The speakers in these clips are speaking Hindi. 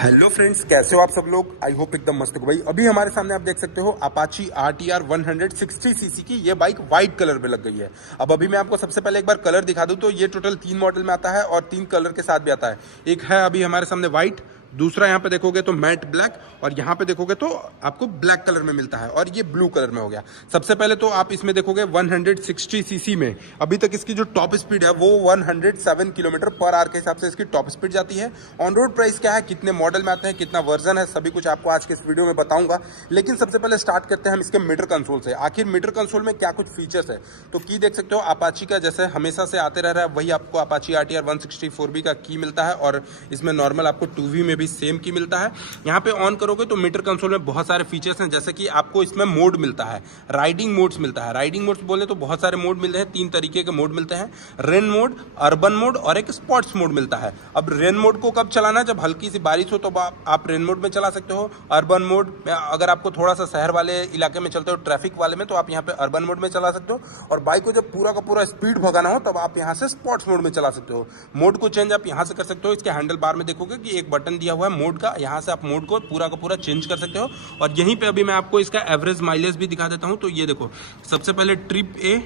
हेलो फ्रेंड्स, कैसे हो आप सब लोग। आई होप एकदम मस्त हो भाई। अभी हमारे सामने आप देख सकते हो अपाची RTR 160 सीसी की ये बाइक वाइट कलर में लग गई है। अब अभी मैं आपको सबसे पहले एक बार कलर दिखा दूं तो ये टोटल 3 मॉडल में आता है और 3 कलर के साथ भी आता है। एक है अभी हमारे सामने वाइट, दूसरा यहाँ पे देखोगे तो मैट ब्लैक, और यहाँ पे देखोगे तो आपको ब्लैक कलर में मिलता है, और ये ब्लू कलर में हो गया। सबसे पहले तो आप इसमें देखोगे 160 सीसी में अभी तक इसकी जो टॉप स्पीड है वो 107 किलोमीटर पर आवर के हिसाब से इसकी टॉप स्पीड जाती है। ऑन रोड प्राइस क्या है, कितने मॉडल में आते हैं, कितना वर्जन है, सभी कुछ आपको आज के इस वीडियो में बताऊंगा। लेकिन सबसे पहले स्टार्ट करते हैं हम इसके मीटर कंसोल से। आखिर मीटर कंसोल में क्या कुछ फीचर्स है, तो की देख सकते हो अपाची का जैसे हमेशा से आते रह रहा है वही आपको अपाची RTR 160 का की मिलता है, और इसमें नॉर्मल आपको 2V में भी सेम की मिलता है। यहाँ पे ऑन करोगे तो मीटर कंसोल में बहुत सारे फीचर्स हैं, जैसे कि आपको इसमें मोड मिलता है, राइडिंग मोड्स मिलता है। राइडिंग मोड्स बोले तो बहुत सारे मोड मिलते हैं, 3 तरीके के मोड मिलते हैं, रेन मोड, अर्बन मोड और एक स्पोर्ट्स मोड मिलता है। अब रेन मोड को कब चलाना है, जब हल्की सी बारिश हो तो आप रेन मोड में चला सकते हो। अर्बन मोड में अगर आपको थोड़ा सा शहर वाले इलाके में चलते हो, ट्रैफिक वाले में, तो आप यहाँ पे अर्बन मोड में चला सकते हो। और बाइक को जब पूरा का पूरा स्पीड भगाना हो तब आप यहाँ से स्पोर्ट्स मोड में चला सकते हो। मोड को चेंज आप यहाँ से कर सकते हो। इसके हैंडल बार में देखोगे कि एक बटन दिया हुआ है मोड का, यहाँ से आप मोड को पूरा का पूरा चेंज कर सकते हो। और यहीं पे अभी मैं आपको इसका एवरेज माइलेज भी दिखा देता हूँ। तो ये देखो, सबसे पहले ट्रिप A,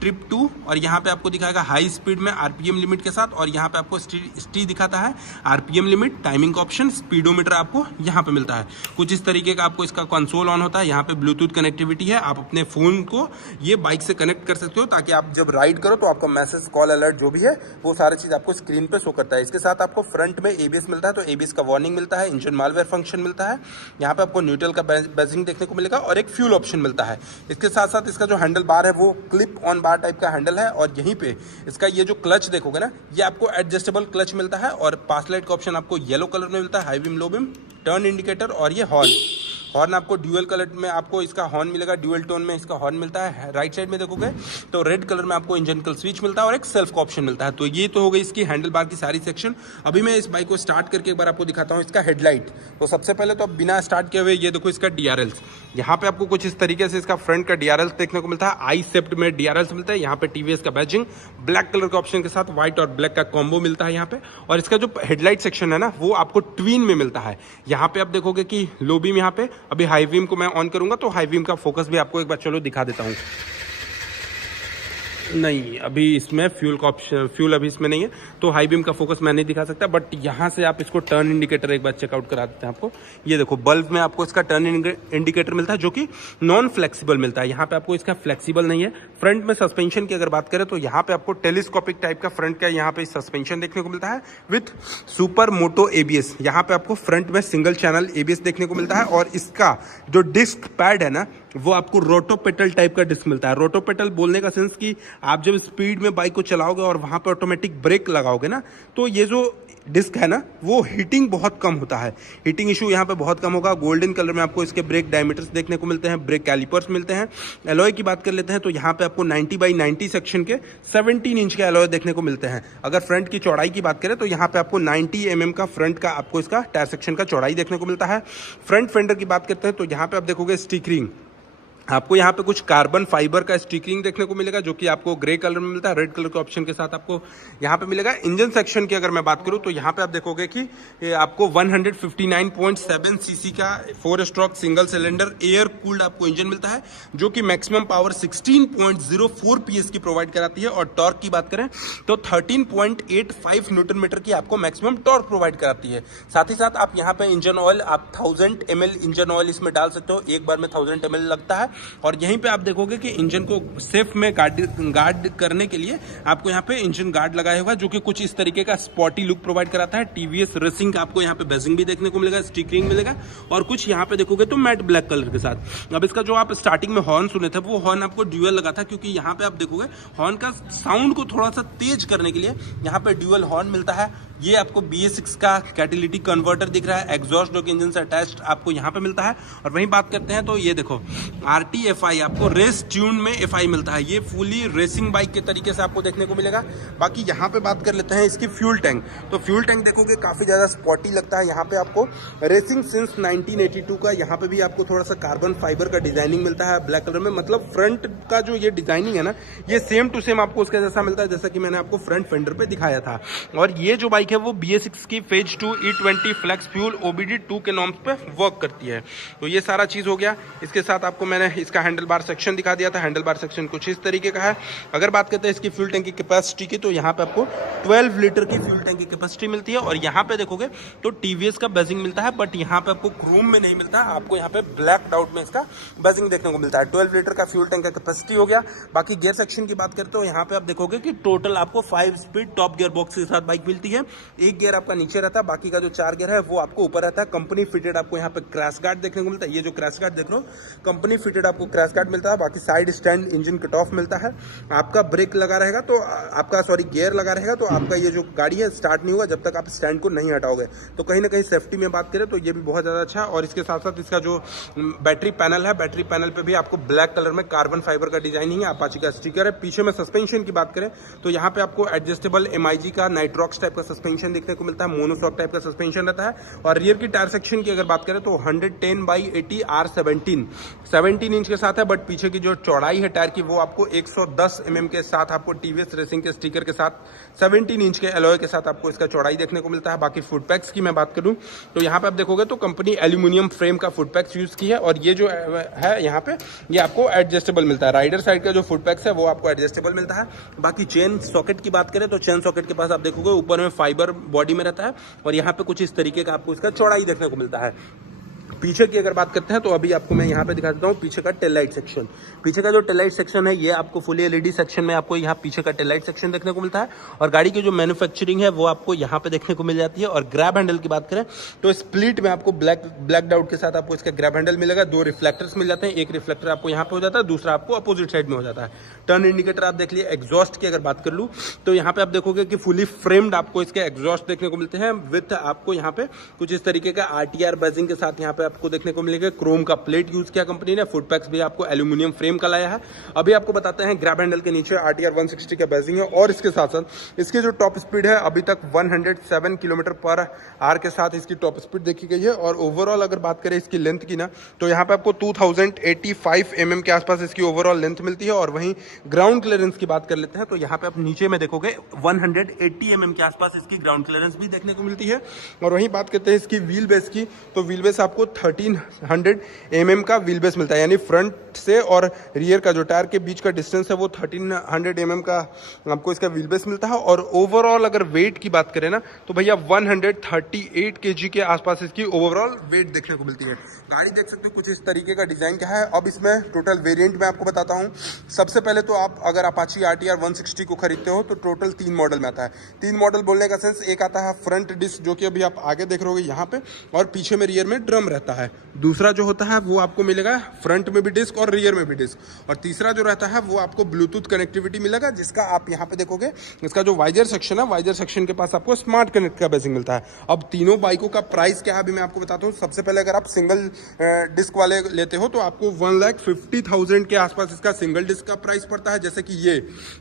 ट्रिप 2, और यहाँ पे आपको दिखाएगा हाई स्पीड में RPM लिमिट के साथ, और यहाँ पे आपको स्टी दिखाता है, RPM लिमिट, टाइमिंग का ऑप्शन, स्पीडोमीटर आपको यहाँ पे मिलता है। कुछ इस तरीके का आपको इसका कंसोल ऑन होता है। यहाँ पे ब्लूटूथ कनेक्टिविटी है, आप अपने फोन को ये बाइक से कनेक्ट कर सकते हो ताकि आप जब राइड करो तो आपका मैसेज, कॉल, अलर्ट जो भी है वो सारी चीज आपको स्क्रीन पे शो करता है। इसके साथ आपको फ्रंट में ABS मिलता है, तो ABS का वार्निंग मिलता है, इंजन मालवेयर फंक्शन मिलता है, यहाँ पे आपको न्यूट्रल का बैजिंग देखने को मिलेगा, और एक फ्यूल ऑप्शन मिलता है। इसके साथ साथ इसका जो हैंडल बार है वो क्लिप ऑन बार टाइप का हैंडल है, और यहीं पे इसका ये जो क्लच देखोगे ना, ये आपको एडजस्टेबल क्लच मिलता है, और पास लाइट का ऑप्शन आपको येलो कलर में मिलता है, high beam, low beam, turn indicator, और ये हॉर्न आपको ड्यूअल कलर में आपको इसका हॉर्न मिलेगा, ड्यूअल टोन में इसका हॉर्न मिलता है। राइट साइड में देखोगे तो रेड कलर में आपको इंजन कल स्विच मिलता है और एक सेल्फ का ऑप्शन मिलता है। तो ये तो हो गई इसकी हैंडल बार की सारी सेक्शन। अभी मैं इस बाइक को स्टार्ट करके एक बार आपको दिखाता हूँ इसका हेडलाइट। तो सबसे पहले तो अब बिना स्टार्ट किए हुए ये देखो इसका DRLs। यहाँ पे आपको कुछ इस तरीके से इसका फ्रंट का DRLs देखने को मिलता है, आई सेप्ट में DRLs मिलता है। यहाँ पे TVS का बैजिंग ब्लैक कलर के ऑप्शन के साथ व्हाइट और ब्लैक का कॉम्बो मिलता है यहाँ पे। और इसका जो हेडलाइट सेक्शन है ना वो आपको ट्विन में मिलता है। यहाँ पे आप देखोगे कि लो बीम, यहाँ पे अभी हाई बीम को मैं ऑन करूंगा तो हाई बीम का फोकस भी आपको एक बार चलो दिखा देता हूं। नहीं, अभी इसमें फ्यूल का ऑप्शन, फ्यूल अभी इसमें नहीं है, तो हाई बीम का फोकस मैं नहीं दिखा सकता। बट यहाँ से आप इसको टर्न इंडिकेटर एक बार चेकआउट करा देते हैं आपको। ये देखो, बल्ब में आपको इसका टर्न इंडिकेटर मिलता है जो कि नॉन फ्लेक्सिबल मिलता है। यहाँ पे आपको इसका फ्लेक्सिबल नहीं है। फ्रंट में सस्पेंशन की अगर बात करें तो यहाँ पे आपको टेलीस्कोपिक टाइप का फ्रंट का यहाँ पे सस्पेंशन देखने को मिलता है विथ सुपर मोटो ABS। यहाँ पे आपको फ्रंट में सिंगल चैनल ABS देखने को मिलता है, और इसका जो डिस्क पैड है ना वो आपको रोटोपेटल टाइप का डिस्क मिलता है। रोटोपेटल बोलने का सेंस कि आप जब स्पीड में बाइक को चलाओगे और वहां पे ऑटोमेटिक ब्रेक लगाओगे ना, तो ये जो डिस्क है ना वो हीटिंग बहुत कम होता है, हीटिंग इशू यहाँ पे बहुत कम होगा। गोल्डन कलर में आपको इसके ब्रेक डायमीटर्स देखने को मिलते हैं, ब्रेक कैलिपर्स मिलते हैं। एलॉय की बात कर लेते हैं तो यहाँ पे आपको 90x90 सेक्शन के 17 इंच के एलॉय देखने को मिलते हैं। अगर फ्रंट की चौड़ाई की बात करें तो यहाँ पे आपको 90 mm का फ्रंट का आपको इसका टायर सेक्शन का चौड़ाई देखने को मिलता है। फ्रंट फेंडर की बात करते हैं तो यहाँ पे आप देखोगे स्टिकरिंग, आपको यहाँ पे कुछ कार्बन फाइबर का स्टिकरिंग देखने को मिलेगा जो कि आपको ग्रे कलर में मिलता है, रेड कलर के ऑप्शन के साथ आपको यहाँ पे मिलेगा। इंजन सेक्शन की अगर मैं बात करूँ तो यहाँ पे आप देखोगे कि आपको 159.7 सीसी का 4 stroke single cylinder air cooled आपको इंजन मिलता है, जो कि मैक्सिमम पावर 16.04 PS की प्रोवाइड कराती है। और टॉर्क की बात करें तो 13.85 न्यूटन मीटर की आपको मैक्सिमम टॉर्क प्रोवाइड कराती है। साथ ही साथ आप यहाँ पे इंजन ऑयल, आप 1000 ml इंजन ऑयल इसमें डाल सकते हो, एक बार में 1000 ml लगता है। और यहीं पे आप देखोगे कि इंजन को सेफ में गार्ड करने के लिए आपको यहाँ पे इंजन गार्ड लगाया हुआ है, जो कि कुछ इस तरीके का स्पॉटी लुक प्रोवाइड कराता है। TVS रेसिंग का आपको यहाँ पे बैजिंग भी देखने को मिलेगा, स्टिकरिंग मिलेगा, और कुछ यहाँ पे देखोगे तो मैट ब्लैक कलर के साथ। अब इसका जो आप स्टार्टिंग में हॉर्न सुने थे वो हॉर्न आपको ड्यूअल लगा था, क्योंकि यहाँ पे आप देखोगे हॉर्न का साउंड को थोड़ा सा तेज करने के लिए यहाँ पे ड्यूअल हॉर्न मिलता है। ये आपको BS6 का कैटेलिटिक कन्वर्टर दिख रहा है, एग्जॉस्ट जो कि इंजन से अटैच्ड आपको यहाँ पे मिलता है। और वहीं बात करते हैं तो ये देखो RTFI, आपको रेस ट्यून में FI मिलता है। ये फुली रेसिंग बाइक के तरीके से आपको देखने को मिलेगा। बाकी यहाँ पे बात कर लेते हैं इसकी फ्यूल टैंक। तो फ्यूल टैंक देखोगे काफ़ी ज़्यादा स्पॉटी लगता है। यहाँ पे आपको रेसिंग सिंस 1982 का यहाँ पे भी आपको थोड़ा सा कार्बन फाइबर का डिजाइनिंग मिलता है ब्लैक कलर में। मतलब फ्रंट का जो ये डिजाइनिंग है ना, ये सेम टू सेम आपको उसका जैसा मिलता है जैसा कि मैंने आपको फ्रंट फेंडर पे दिखाया था। और ये जो बाइक है वो BS6 की phase 2 E20 flex fuel OBD2 के नॉर्म्स पे वर्क करती है। तो ये सारा चीज़ हो गया। इसके साथ आपको मैंने इसका हैंडल बार सेक्शन दिखा दिया था। हैंडल बार सेक्शन कुछ इस तरीके का है। अगर बात करते हैं इसकी फ्यूल टैंक की कैपेसिटी की, तो यहाँ पे आपको 12 लीटर की फ्यूल टैंक की कैपेसिटी मिलती है। और यहाँ पे देखोगे तो TVS का बेजिंग मिलता है, बट यहाँ पे आपको क्रोम में नहीं मिलता, आपको यहाँ पे ब्लैक आउट में इसका बेजिंग देखने को मिलता है। 12 लीटर का फ्यूल टैंक का कैपेसिटी हो गया। बाकी गियर सेक्शन की बात करते हो, यहाँ पे आप देखोगे कि टोटल आपको 5 स्पीड टॉप गियर बॉक्स के साथ बाइक मिलती है। एक गियर आपका नीचे रहता है, बाकी का जो 4 गियर है वो आपको ऊपर रहता है। कंपनी फिटेड आपको यहाँ पे क्रैश गार्ड देखने को मिलता है। ये जो क्रैश गार्ड देख लो, कंपनी फिटेड आपको क्रैश गार्ड मिलता है। बाकी side stand engine cut off मिलता है। आपका ब्रेक लगा रहेगा तो आपका गियर लगा रहेगा तो आपका ये जो गाड़ी है स्टार्ट नहीं होगा जब तक आप स्टैंड को नहीं हटाओगे। तो कहीं ना कहीं सेफ्टी में बात करें तो ये भी बहुत ज़्यादा अच्छा है। और इसके साथ साथ इसका जो बैटरी पैनल है, बैटरी पैनल पे भी आपको ब्लैक कलर में कार्बन फाइबर का डिजाइनिंग है, अपाची का स्टिकर है। पीछे में सस्पेंशन की बात करें तो यहाँ पे आपको एडजस्टेबल MIG का नाइट्रॉक्स टाइप का सस्पेंशन देखने को मिलता है। मोनोशॉक टाइप का सस्पेंशन रहता है। और रियर की टायर सेक्शन की अगर बात करें तो 110/80 R17 17 इंच के साथ है। बट पीछे की जो चौड़ाई है टायर की वो आपको 110 mm के साथ आपको TVS रेसिंग के स्टिकर के साथ 17 इंच के एलॉय के साथ आपको इसका चौड़ाई देखने को मिलता है। बाकी फुट पैक्स की मैं बात करूं तो यहाँ पे आप देखोगे तो कंपनी एल्यूमिनियम फ्रेम का फुट पैक्स यूज की है। और ये जो है यहाँ पे ये आपको एडजस्टेबल मिलता है। राइडर साइड का जो फुट पैक्स है वो आपको एडजस्टेबल मिलता है। बाकी चेन सॉकेट की बात करें तो चेन सॉकेट के पास आप देखोगे ऊपर में फाइबर बॉडी में रहता है और यहाँ पे कुछ इस तरीके का आपको इसका चौड़ाई देखने को मिलता है। पीछे की अगर बात करते हैं तो अभी आपको मैं यहाँ पे दिखा देता हूँ पीछे का टेल लाइट सेक्शन। पीछे का जो टेल लाइट सेक्शन है ये आपको फुली LED सेक्शन में आपको यहाँ पीछे का टेल लाइट सेक्शन देखने को मिलता है। और गाड़ी की जो मैन्युफैक्चरिंग है वो आपको यहाँ पे देखने को मिल जाती है। और ग्रैब हैंडल की बात करें तो स्प्लिट में आपको ब्लैक आउट के साथ आपको इसका ग्रैब हैंडल मिलेगा। 2 रिफ्लेक्टर्स मिल जाते हैं। एक रिफ्लेक्टर आपको यहाँ पे हो जाता है, दूसरा आपको अपोजिट साइड में हो जाता है। टर्न इंडिकेटर आप देख लिए। एग्जॉस्ट की अगर बात कर लूँ तो यहाँ पे आप देखोगे कि फुली फ्रेम्ड आपको इसके एग्जॉस्ट देखने को मिलते हैं। विथ आपको यहाँ पे कुछ इस तरीके का RTR बेजिंग के साथ यहाँ पे आपको देखने को मिलेगा। क्रोम का प्लेट यूज किया कंपनी ने। फुट पैक्स भी आपको एल्यूमिनियम फ्रेम का लाया है। अभी आपको बताते हैं ग्रैब हैंडल के नीचे RTR 160 का बेजिंग है। और इसके साथ साथ इसकी जो टॉप स्पीड है अभी तक 107 km/h के साथ इसकी टॉप स्पीड देखी गई है। और ओवरऑल अगर बात करें इसकी लेंथ की ना तो यहाँ पे आपको 2085 mm के आसपास इसकी ओवरऑल लेंथ मिलती है। और वहीं ग्राउंड क्लियरेंस की बात कर लेते हैं तो यहाँ पे आप नीचे में देखोगे 180 mm के आसपास इसकी ग्राउंड क्लियरेंस भी देखने को मिलती है। और वहीं बात करते हैं इसकी व्हील बेस की तो व्हील बेस आपको 1300 mm का व्हील बेस मिलता है। यानी फ्रंट से और रियर का जो टायर के बीच का डिस्टेंस है वो 1300 mm का आपको इसका व्हील बेस मिलता है। और ओवरऑल अगर वेट की बात करें ना तो भैया 138 kg के आसपास इसकी ओवरऑल वेट देखने को मिलती है। गाड़ी देख सकते हो कुछ इस तरीके का डिजाइन क्या है। अब इसमें टोटल वेरिएंट में आपको बताता हूँ। सबसे पहले तो आप अगर अपाची RTR 160 को खरीदते हो तो टोटल 3 मॉडल में आता है। 3 मॉडल बोलने का सेंस, एक आता है फ्रंट डिस्क जो कि अभी आप आगे देख रहे हो यहाँ पे, और पीछे में रियर में ड्रम रहता है। दूसरा जो होता है वो आपको मिलेगा फ्रंट में भी डिस्क और रियर में भी डिस्क। और तीसरा जो रहता है वो आपको ब्लूटूथ कनेक्टिविटी मिलेगा, जिसका आप यहाँ पे देखोगे इसका जो वाइजर सेक्शन है, वाइजर सेक्शन के पास आपको स्मार्ट कनेक्ट का बेसिंग मिलता है। अब तीनों बाइकों का प्राइस क्या है अभी मैं आपको बताता हूँ। सबसे पहले अगर आप सिंगल डिस्क वाले लेते हो तो आपको 1,50,000 के आसपास इसका सिंगल डिस्क का प्राइस पड़ता है। जैसे कि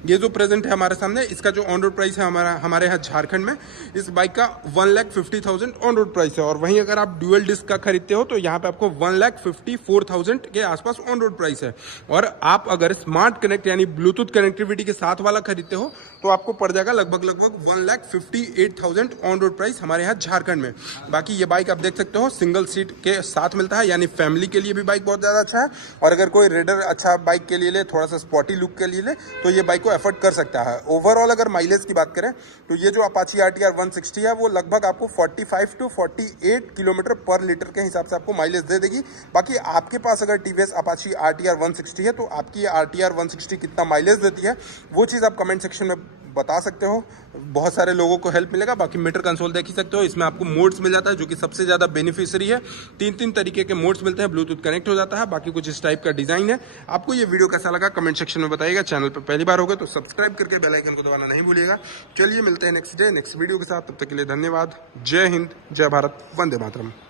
ये जो प्रेजेंट है हमारे सामने, इसका जो ऑन रोड प्राइस है हमारे यहाँ झारखंड में इस बाइक का 1,50,000 ऑन रोड प्राइस है। और वहीं अगर आप ड्यूअल डिस्क का खरीदते हो तो यहाँ पे आपको 1,54,000 के आसपास ऑन रोड प्राइस है। और आप अगर स्मार्ट कनेक्ट यानी ब्लूटूथ कनेक्टिविटी के साथ वाला खरीदते हो तो आपको पड़ जाएगा लगभग 1,58,000 ऑन रोड प्राइस हमारे यहाँ झारखंड में। बाकी ये बाइक आप देख सकते हो सिंगल सीट के साथ मिलता है, यानी फैमिली के लिए भी बाइक बहुत ज़्यादा अच्छा है। और अगर कोई रेडर अच्छा बाइक के लिए ले, थोड़ा सा स्पॉटी लुक के लिए ले, तो ये बाइक को एफर्ड कर सकता है। ओवरऑल अगर माइलेज की बात करें तो ये जो अपाची RTR 160 है वो लगभग आपको 45 to 48 km/लीटर के हिसाब से आपको माइलेज दे देगी। बाकी आपके पास अगर TVS अपाची RTR 160 है तो आपकी RTR 160 कितना माइलेज देती है वो चीज़ आप कमेंट सेक्शन में बता सकते हो। बहुत सारे लोगों को हेल्प मिलेगा। बाकी मीटर कंसोल देख ही सकते हो, इसमें आपको मोड्स मिल जाता है जो कि सबसे ज़्यादा बेनिफिशियरी है। 3 तरीके के मोड्स मिलते हैं, ब्लूटूथ कनेक्ट हो जाता है। बाकी कुछ इस टाइप का डिजाइन है। आपको ये वीडियो कैसा लगा कमेंट सेक्शन में बताइएगा। चैनल पर पहली बार होगा तो सब्सक्राइब करके बेल आइकन को दबाना नहीं भूलिएगा। चलिए मिलते हैं नेक्स्ट वीडियो के साथ, तब तक के लिए धन्यवाद। जय हिंद, जय भारत, वंदे मातरम।